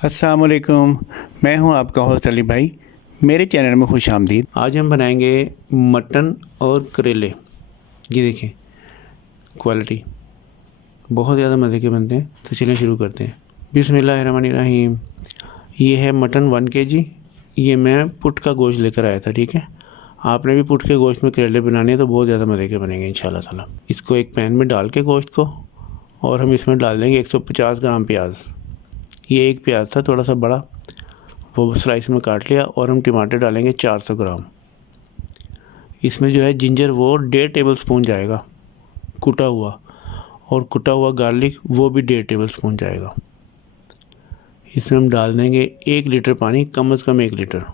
अस्सलाम वालेकुम। मैं हूं आपका होस्ट अली भाई। मेरे चैनल में खुश आमदीद। आज हम बनाएंगे मटन और करेले। ये देखिए क्वालिटी बहुत ज़्यादा मज़े के बनते हैं। तो चलिए शुरू करते हैं। बिस्मिल्लाहिर्रहमानिर्रहीम। ये है मटन 1 kg। ये मैं पुट का गोश्त लेकर आया था। ठीक है, आपने भी पुट के गोश्त में करेले बनाने हैं तो बहुत ज़्यादा मज़े के बनेंगे इंशाल्लाह ताला। इसको एक पैन में डाल के गोश्त को, और हम इसमें डाल देंगे 150 ग्राम प्याज। ये एक प्याज था थोड़ा सा बड़ा, वो स्लाइस में काट लिया। और हम टमाटर डालेंगे 400 ग्राम। इसमें जो है जिंजर वो 1.5 टेबल स्पून जाएगा कुटा हुआ, और कुटा हुआ गार्लिक वो भी 1.5 टेबल स्पून जाएगा। इसमें हम डाल देंगे 1 लीटर पानी, कम से कम 1 लीटर।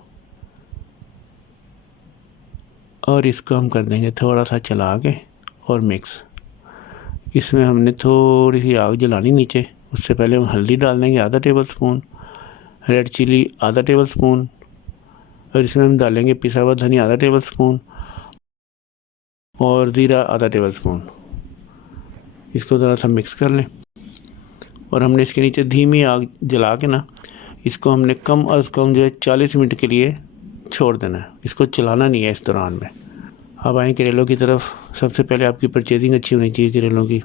और इसको हम कर देंगे थोड़ा सा चला के और मिक्स। इसमें हमने थोड़ी सी आग जलानी नीचे। उससे पहले हम हल्दी डाल देंगे आधा टेबल स्पून, रेड चिली आधा टेबल स्पून, और इसमें हम डालेंगे पिसा हुआ धनिया आधा टेबल स्पून, और ज़ीरा आधा टेबल स्पून। इसको ज़रा सा मिक्स कर लें। और हमने इसके नीचे धीमी आग जला के ना, इसको हमने कम अज़ कम जो है 40 मिनट के लिए छोड़ देना है। इसको चलाना नहीं है इस दौरान में। अब आए करेलों की तरफ। सबसे पहले आपकी परचेजिंग अच्छी होनी चाहिए करेलों की।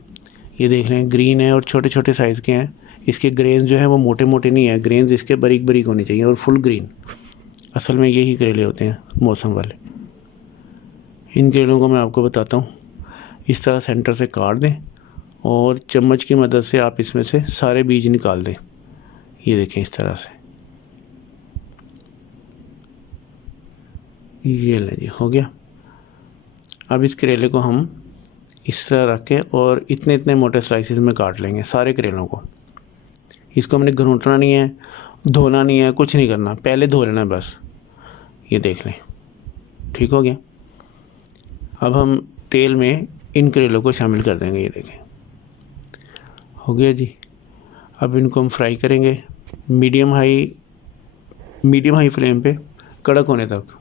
ये देख लें ग्रीन है और छोटे छोटे साइज़ के हैं। इसके ग्रेन्स जो हैं वो मोटे मोटे नहीं हैं, ग्रेन्स इसके बारीक बारीक होने चाहिए और फुल ग्रीन। असल में यही करेले होते हैं मौसम वाले। इन करेलों को मैं आपको बताता हूँ। इस तरह सेंटर से काट दें और चम्मच की मदद से आप इसमें से सारे बीज निकाल दें। ये देखें इस तरह से। ये ले जी, हो गया। अब इस करेले को हम इस तरह रख के और इतने इतने मोटे स्लाइसिस में काट लेंगे सारे करेलों को। इसको हमने घरूटना नहीं है, धोना नहीं है, कुछ नहीं करना, पहले धो लेना बस। ये देख लें, ठीक हो गया। अब हम तेल में इन करेलों को शामिल कर देंगे। ये देखें हो गया जी। अब इनको हम फ्राई करेंगे मीडियम हाई फ्लेम पे कड़क होने तक।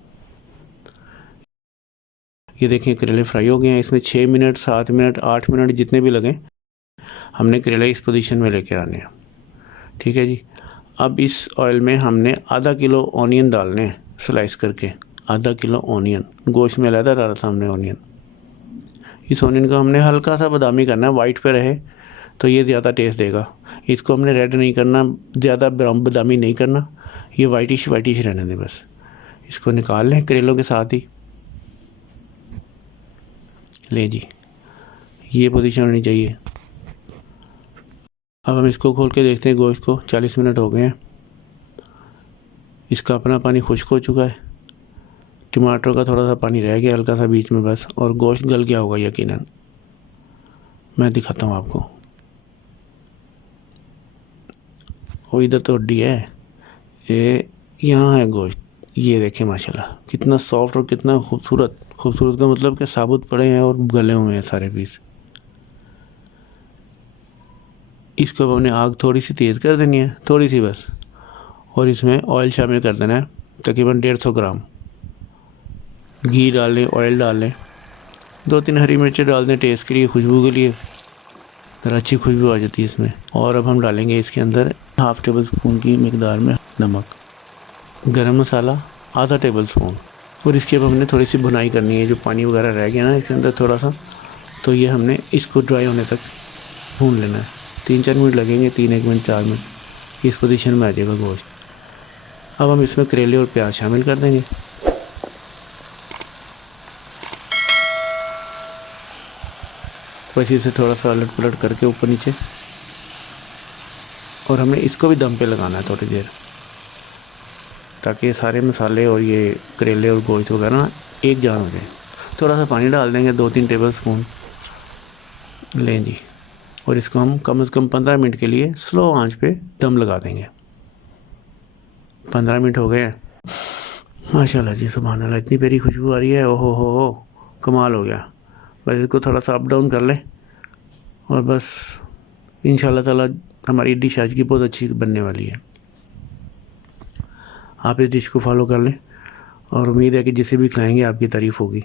ये देखें करेले फ्राई हो गए हैं। इसमें 6 मिनट 7 मिनट 8 मिनट जितने भी लगें, हमने करेले इस पोजीशन में लेकर आने हैं। ठीक है जी। अब इस ऑयल में हमने आधा किलो ऑनियन डालने हैं स्लाइस करके। आधा किलो ऑनियन, गोश्त में अलहदा डाला था हमने ऑनियन। इस ऑनियन को हमने हल्का सा बादामी करना है, वाइट पे रहे तो ये ज़्यादा टेस्ट देगा। इसको हमने रेड नहीं करना, ज़्यादा ब्राउन बादामी नहीं करना, ये वाइटिश रहने दें बस। इसको निकाल लें करेलों के साथ ही। ले जी, ये पोजीशन होनी चाहिए। अब हम इसको खोल के देखते हैं गोश्त को। 40 मिनट हो गए हैं। इसका अपना पानी खुश्क हो चुका है। टमाटर का थोड़ा सा पानी रह गया हल्का सा बीच में बस, और गोश्त गल गया होगा यकीनन। मैं दिखाता हूँ आपको। वो इधर तो हड्डी है, ये यहाँ है गोश्त। ये देखें माशाल्लाह कितना सॉफ्ट और कितना खूबसूरत का मतलब कि साबुत पड़े हैं और गले हुए हैं सारे पीस। इसको अब हमने आग थोड़ी सी तेज़ कर देनी है, थोड़ी सी बस। और इसमें ऑयल शामिल कर देना है तकरीबन 150 ग्राम। घी डाल लें, ऑयल डाल लें, 2-3 हरी मिर्चें डाल दें टेस्ट के लिए, खुशबू के लिए, ज़रा अच्छी खुशबू आ जाती है इसमें। और अब हम डालेंगे इसके अंदर हाफ़ टेबल स्पून की मकदार में नमक, गरम मसाला आधा टेबल स्पून। और इसके अब हमने थोड़ी सी भुनाई करनी है। जो पानी वगैरह रह गया ना इसके अंदर थोड़ा सा, तो ये हमने इसको ड्राई होने तक भून लेना है। 3-4 मिनट लगेंगे, 3-1 मिनट 4 मिनट। इस पोजीशन में आ जाएगा गोश्त। अब हम इसमें करेले और प्याज शामिल कर देंगे। बस इसे थोड़ा सा उलट पलट करके ऊपर नीचे, और हमने इसको भी दम पे लगाना है थोड़ी देर, ताकि ये सारे मसाले और ये करेले और गोश्त वगैरह एक जान हो जाए। थोड़ा सा पानी डाल देंगे 2-3 टेबल स्पून। लें जी। और इसको हम कम से कम 15 मिनट के लिए स्लो आंच पे दम लगा देंगे। 15 मिनट हो गए हैं। माशाल्लाह जी, सुभान अल्लाह, इतनी प्यारी खुशबू आ रही है। ओहो हो, कमाल हो गया। बस इसको थोड़ा सा अप डाउन कर लें, और बस इंशाल्लाह ताला हमारी डिश आज की बहुत अच्छी बनने वाली है। आप इस डिश को फॉलो कर लें, और उम्मीद है कि जिसे भी खिलाएंगे आपकी तारीफ़ होगी।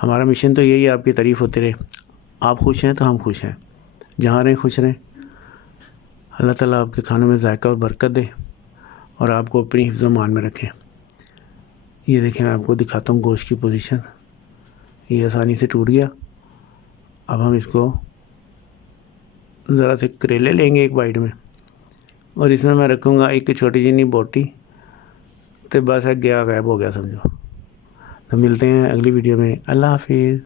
हमारा मिशन तो यही है, आपकी तारीफ़ होती रहे। आप खुश हैं तो हम खुश हैं। जहाँ रहें खुश रहें। अल्लाह ताला आपके खानों में जायका और बरकत दे। और आपको अपनी हिफ्ज़-ओ-मान में रखें। ये देखें, मैं आपको दिखाता हूँ गोश्त की पोजीशन। ये आसानी से टूट गया। अब हम इसको ज़रा से करेले लेंगे एक बाइट में, और इसमें मैं रखूँगा एक छोटी जिनी बोटी, तो बस गया गायब हो गया समझो। तो मिलते हैं अगली वीडियो में। अल्लाह हाफिज़।